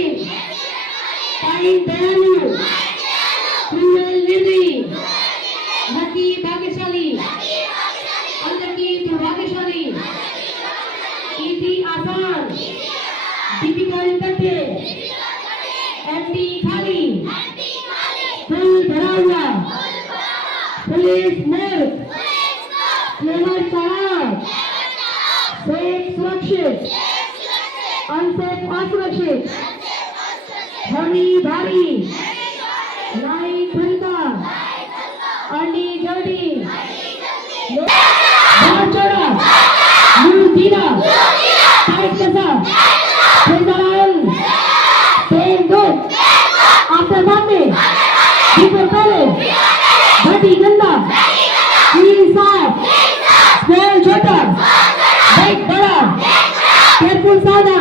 clean, kind dayalu, cruel निर्दयी, lucky भाग्यशाली, unlucky दुर्भाग्यशाली, easy आसान, difficult कठिन, empty खाली, full भरा हुआ, पुलिस मूर्ख, clever चालाक, safe सुरक्षित, unsafe असुरक्षित, धनी भारी, लाइट हल्का, अर्ली जल्दी, बहुत चौड़ा, मुंह सीधा, टाइट कसा, filter oil, pen good, after बाद में, बिफोर पहले, घटी गंदा, क्लीन साफ, स्मेल छोटा, बाइक बड़ा, केयरफुल सादा,